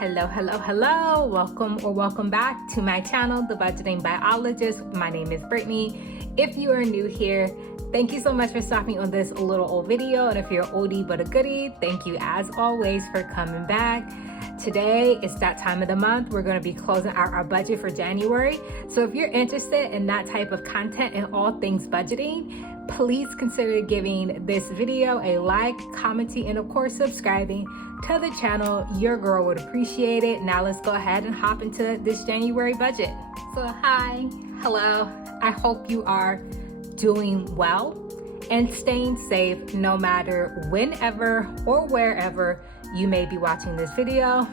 Hello. Welcome back to my channel, The Budgeting Biologist. My name is Brittany. If you are new here, thank you so much for stopping on this little old video. And if you're oldie but a goodie, thank you as always for coming back. Today is that time of the month. We're going to be closing out our budget for January. So if you're interested in that type of content and all things budgeting, please consider giving this video a like, commenting, and of course subscribing to the channel. Your girl would appreciate it. Now let's go ahead and hop into this January budget. So hi, hello. I hope you are doing well and staying safe no matter whenever or wherever you may be watching this video.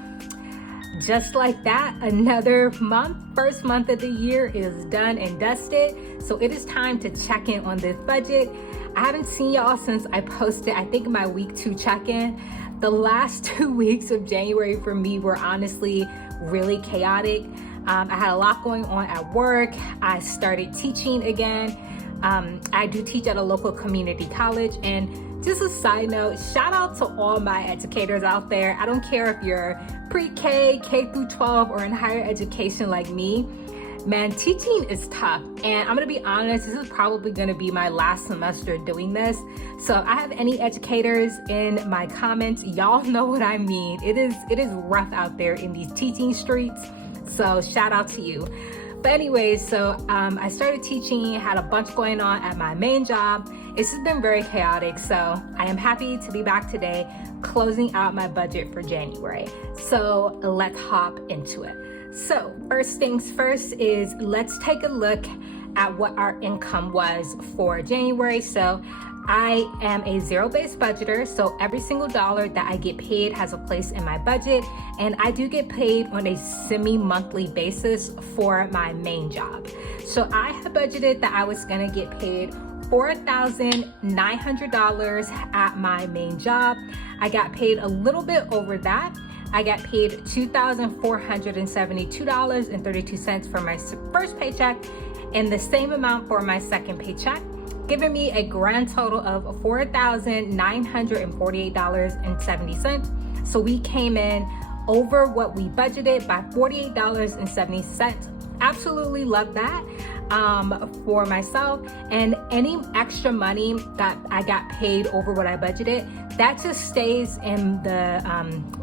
Just like that, another month, first month of the year is done and dusted. So it is time to check in on this budget. I haven't seen y'all since I posted, I think, my week 2 check-in. The last 2 weeks of January for me were honestly really chaotic. I had a lot going on at work. I started teaching again. I do teach at a local community college, and just a side note, shout out to all my educators out there. I don't care if you're pre-K, K through 12, or in higher education like me. Man, teaching is tough. And I'm gonna be honest, this is probably gonna be my last semester doing this. So if I have any educators in my comments, y'all know what I mean. It is rough out there in these teaching streets. So shout out to you. But anyways, so I started teaching, had a bunch going on at my main job. It's just been very chaotic. So I am happy to be back today, closing out my budget for January. So let's hop into it. So first things first is let's take a look at what our income was for January. So I am a zero-based budgeter, so every single dollar that I get paid has a place in my budget, and I do get paid on a semi-monthly basis for my main job. So I had budgeted that I was gonna get paid $4,900 at my main job. I got paid a little bit over that. I got paid $2,472.32 for my first paycheck, and the same amount for my second paycheck, giving me a grand total of $4,948.70. So we came in over what we budgeted by $48.70. Absolutely love that for myself. And any extra money that I got paid over what I budgeted, that just stays in the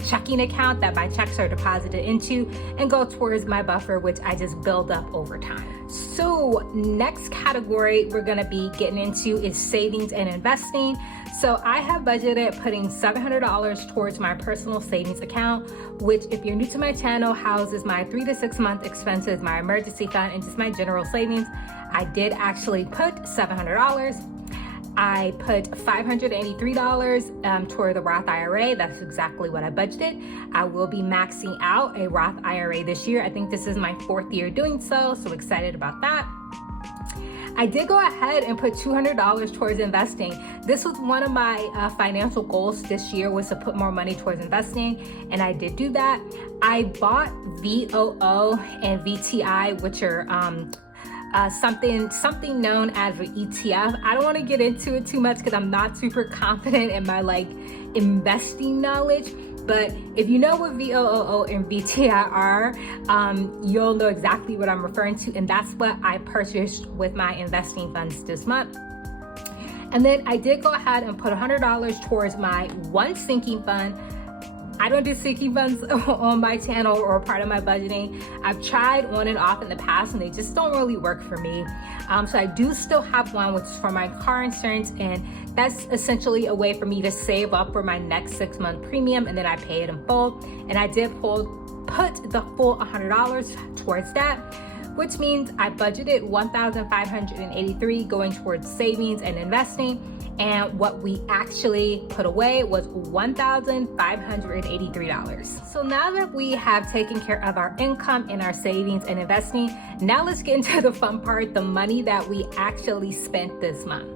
checking account that my checks are deposited into and go towards my buffer, which I just build up over time. So next category we're gonna be getting into is savings and investing. So I have budgeted putting $700 towards my personal savings account, which, if you're new to my channel, houses my 3 to 6 month expenses, my emergency fund, and just my general savings. I did actually put $700. I put $583 toward the Roth IRA. That's exactly what I budgeted. I will be maxing out a Roth IRA this year. I think this is my 4th year doing so excited about that. I did go ahead and put $200 towards investing. This was one of my financial goals this year, was to put more money towards investing, and I did do that. I bought VOO and VTI, which are something known as an ETF. I don't want to get into it too much because I'm not super confident in my investing knowledge. But if you know what VOO and VTI are, you'll know exactly what I'm referring to. And that's what I purchased with my investing funds this month. And then I did go ahead and put $100 towards my one sinking fund. I don't do sinking funds on my channel or part of my budgeting. I've tried on and off in the past and they just don't really work for me. So I do still have one, which is for my car insurance, and that's essentially a way for me to save up for my next 6-month premium, and then I pay it in full. And I did put the full $100 towards that, which means I budgeted $1,583 going towards savings and investing. And what we actually put away was $1,583. So now that we have taken care of our income and our savings and investing, now let's get into the fun part, the money that we actually spent this month.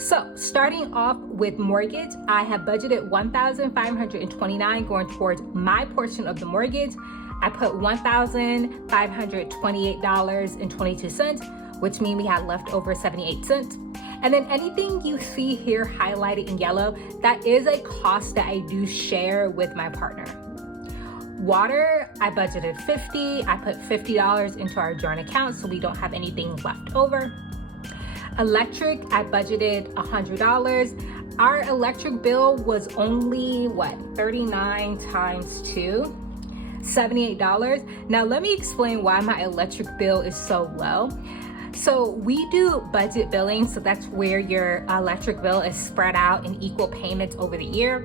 So starting off with mortgage, I have budgeted $1,529 going towards my portion of the mortgage. I put $1,528.22, which means we had left over 78 cents. And then anything you see here highlighted in yellow, that is a cost that I do share with my partner. Water, I budgeted $50. I put $50 into our joint account so we don't have anything left over. Electric, I budgeted $100. Our electric bill was only, 39 times 2? $78. Now let me explain why my electric bill is so low. So we do budget billing, so that's where your electric bill is spread out in equal payments over the year.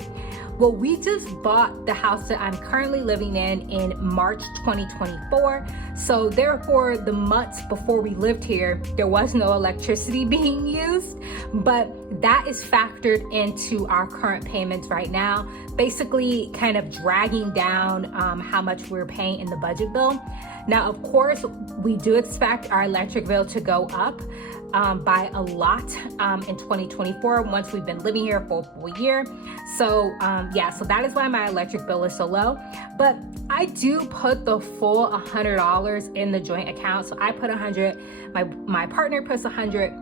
Well, we just bought the house that I'm currently living in March 2024. So therefore, the months before we lived here, there was no electricity being used, but that is factored into our current payments right now, basically kind of dragging down how much we're paying in the budget bill. Now, of course, we do expect our electric bill to go up by a lot in 2024 once we've been living here for a full year. So so that is why my electric bill is so low. But I do put the full $100 in the joint account. So I put $100, my partner puts $100.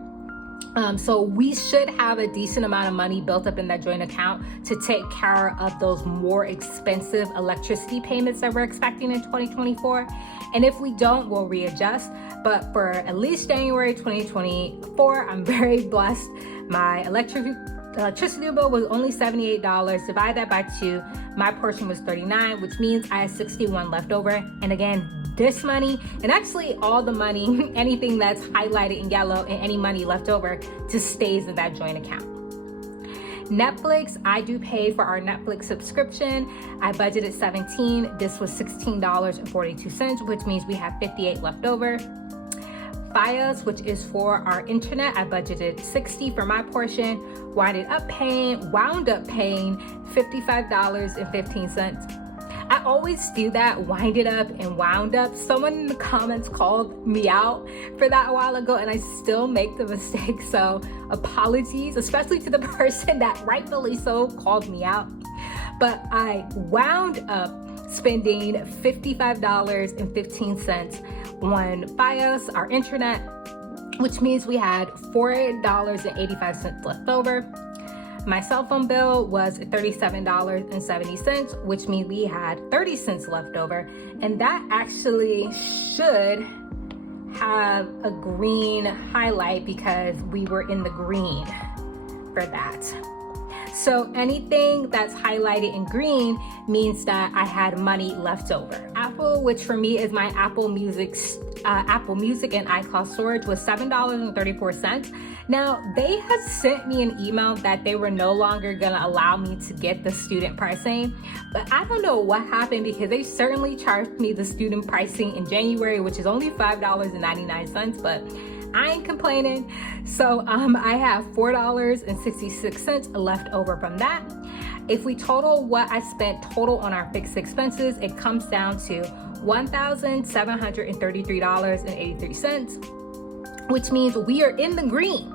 So we should have a decent amount of money built up in that joint account to take care of those more expensive electricity payments that we're expecting in 2024. And if we don't, we'll readjust. But for at least January 2024, I'm very blessed. My electricity bill was only $78. Divide that by 2, my portion was $39, which means I had $61 left over. And again, this money, and actually all the money, anything that's highlighted in yellow and any money left over just stays in that joint account. Netflix, I do pay for our Netflix subscription. I budgeted $17. This was $16.42, which means we have $58 left over. Fios, which is for our internet, I budgeted $60 for my portion. Wound up paying $55.15. I always do that, wind it up and wound up. Someone in the comments called me out for that a while ago, and I still make the mistake. So apologies, especially to the person that rightfully so called me out. But I wound up spending $55.15 on Fios, our internet, which means we had $4.85 left over. My cell phone bill was $37.70, which means we had 30 cents left over. And that actually should have a green highlight because we were in the green for that. So anything that's highlighted in green means that I had money left over. Apple, which for me is my Apple Music and iCloud storage, was $7.34. Now, they had sent me an email that they were no longer gonna allow me to get the student pricing, but I don't know what happened because they certainly charged me the student pricing in January, which is only $5.99, but I ain't complaining. So I have $4.66 left over from that. If we total what I spent total on our fixed expenses, it comes down to $1,733.83, which means we are in the green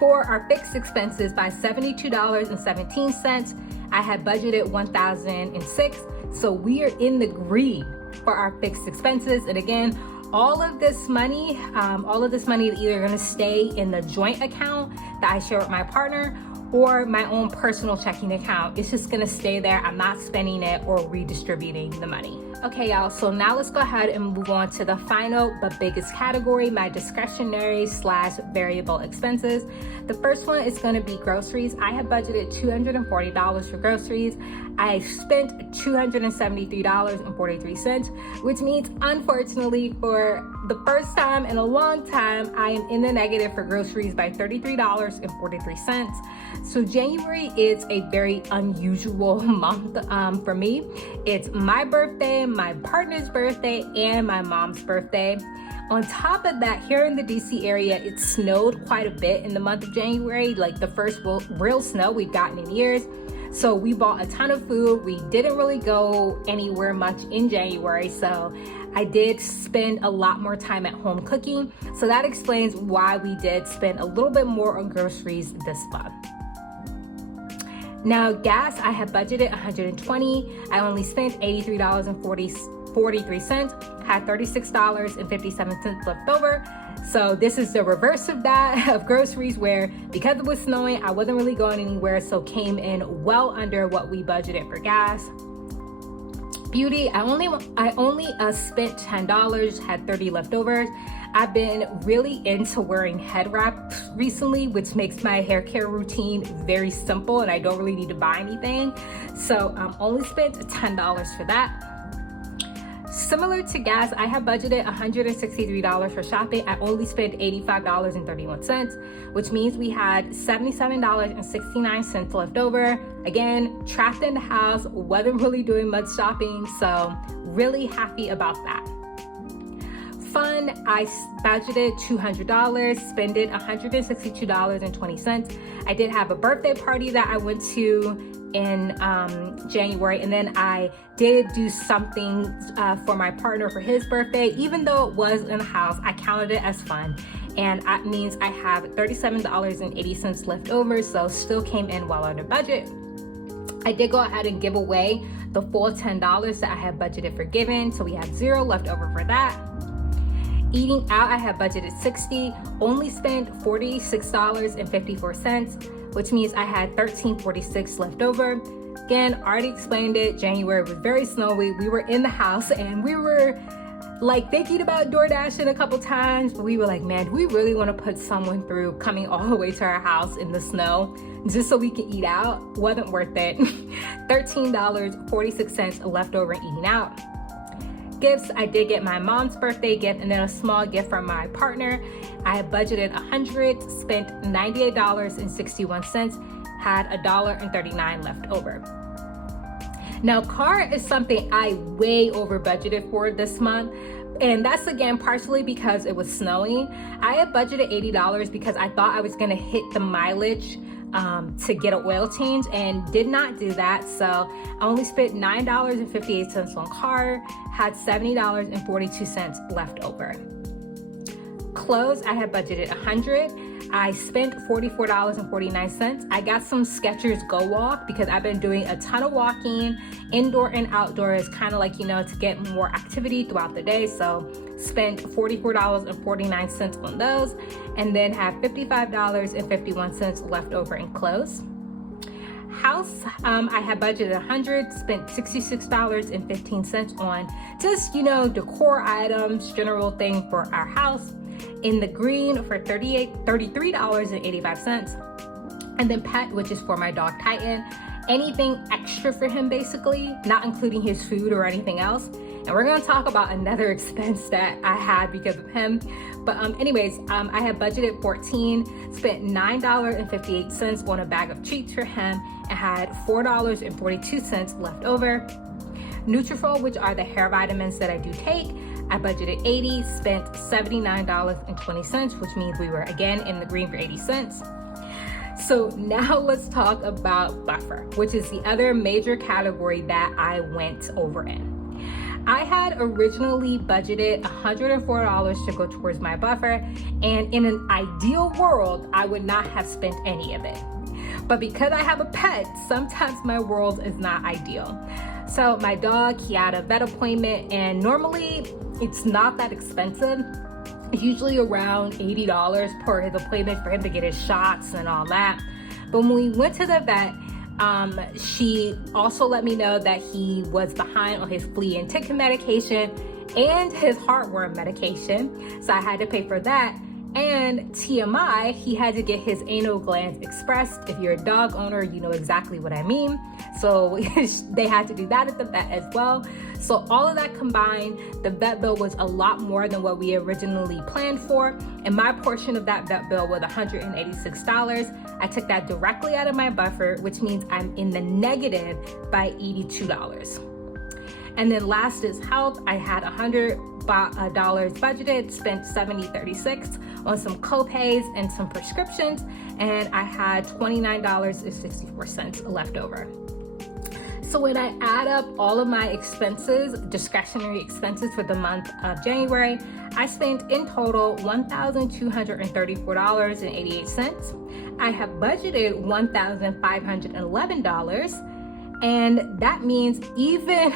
for our fixed expenses by $72.17. I had budgeted $1,006, so we are in the green for our fixed expenses. And again, all of this money is either going to stay in the joint account that I share with my partner or my own personal checking account. It's just going to stay there. I'm not spending it or redistributing the money. Okay, y'all, so now let's go ahead and move on to the final but biggest category, my discretionary/variable expenses. The first one is going to be groceries. I have budgeted $240 for groceries. I spent $273.43, which means, unfortunately, for the first time in a long time, I am in the negative for groceries by $33.43. So January is a very unusual month for me. It's my birthday, my partner's birthday, and my mom's birthday. On top of that, here in the DC area, it snowed quite a bit in the month of January, like the first real snow we've gotten in years. So we bought a ton of food. We didn't really go anywhere much in January. So I did spend a lot more time at home cooking. So that explains why we did spend a little bit more on groceries this month. Now, gas, I have budgeted $120. I only spent $83.43, had $36.57 left over. So this is the reverse of that, of groceries, where because it was snowing, I wasn't really going anywhere, so came in well under what we budgeted for gas. Beauty, I only spent $10, had 30 leftovers. I've been really into wearing head wrap recently, which makes my hair care routine very simple and I don't really need to buy anything. So only spent $10 for that. Similar to gas, I have budgeted $163 for shopping. I only spent $85.31, which means we had $77.69 left over. Again, trapped in the house, wasn't really doing much shopping, so really happy about that. Fun, I budgeted $200, spent $162.20. I did have a birthday party that I went to in January, and then I did do something for my partner for his birthday. Even though it was in the house, I counted it as fun, and that means I have $37.80 left over, so still came in well under budget. I did go ahead and give away the full $10 that I had budgeted for giving, so we have $0 left over for that. Eating out, I have budgeted $60, only spent $46.54, which means I had $13.46 left over. Again, already explained it. January was very snowy. We were in the house and we were like thinking about DoorDashing a couple times, but we were like, man, do we really want to put someone through coming all the way to our house in the snow just so we can eat out? Wasn't worth it. $13.46 left over eating out. Gifts, I did get my mom's birthday gift and then a small gift from my partner. I had budgeted $100, spent $98.61, had $1.39 left over. Now, car is something I way over budgeted for this month, and that's again partially because it was snowing. I had budgeted $80 because I thought I was gonna hit the mileage to get an oil change, and did not do that. So I only spent $9.58 on car, had $70.42 left over. Clothes, I had budgeted $100. I spent $44.49. I got some Skechers Go Walk because I've been doing a ton of walking, indoor and outdoors, kind of like, you know, to get more activity throughout the day. So spent $44.49 on those, and then have $55.51 left over in clothes. House, I had budgeted $100, spent $66.15 on just, you know, decor items, general thing for our house. In the green for $33.85. And then pet, which is for my dog Titan, anything extra for him basically, not including his food or anything else. And we're gonna talk about another expense that I had because of him. But anyways, I had budgeted $14, spent $9.58 on a bag of treats for him, and had $4.42 left over. Nutrafol, which are the hair vitamins that I do take, I budgeted $80, spent $79.20, which means we were again in the green for 80 cents. So now let's talk about buffer, which is the other major category that I went over in. I had originally budgeted $104 to go towards my buffer, and in an ideal world, I would not have spent any of it. But because I have a pet, sometimes my world is not ideal. So my dog, he had a vet appointment, and normally it's not that expensive. It's usually around $80 per his appointment for him to get his shots and all that. But when we went to the vet, she also let me know that he was behind on his flea and tick medication and his heartworm medication. So I had to pay for that. And TMI, he had to get his anal glands expressed. If you're a dog owner, you know exactly what I mean. So they had to do that at the vet as well. So all of that combined, the vet bill was a lot more than what we originally planned for. And my portion of that vet bill was $186. I took that directly out of my buffer, which means I'm in the negative by $82. And then last is health. I had $100 budgeted, spent $70.36 on some co-pays and some prescriptions, and I had $29.64 left over. So when I add up all of my expenses, discretionary expenses for the month of January, I spent in total $1,234.88. I have budgeted $1,511, And that means even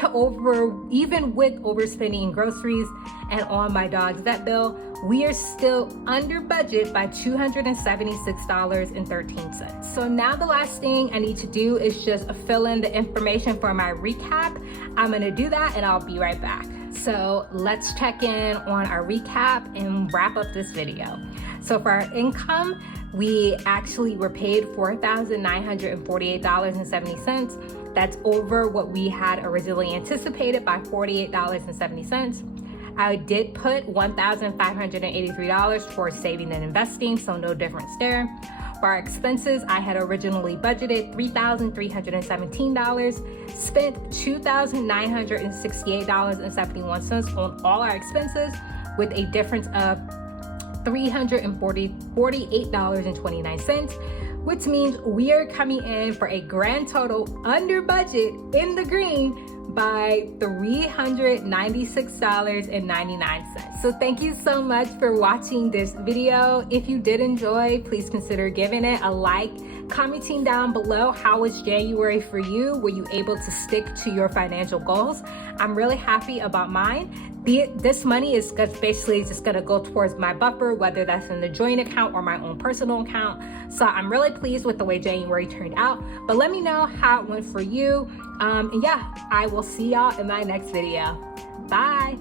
with overspending in groceries and on my dog's vet bill, we are still under budget by $276.13. So now the last thing I need to do is just fill in the information for my recap. I'm gonna do that and I'll be right back. So let's check in on our recap and wrap up this video. So for our income, we actually were paid $4,948.70. That's over what we had originally anticipated by $48.70. I did put $1,583 for saving and investing, so no difference there. For our expenses, I had originally budgeted $3,317, spent $2,968.71 on all our expenses, with a difference of $348.29, which means we are coming in for a grand total under budget in the green by $396.99. So thank you so much for watching this video. If you did enjoy, please consider giving it a like, commenting down below how was January for you. Were you able to stick to your financial goals? I'm really happy about mine. This money is basically just gonna go towards my buffer, whether that's in the joint account or my own personal account. So I'm really pleased with the way January turned out, but let me know how it went for you. And yeah, I will see y'all in my next video. Bye.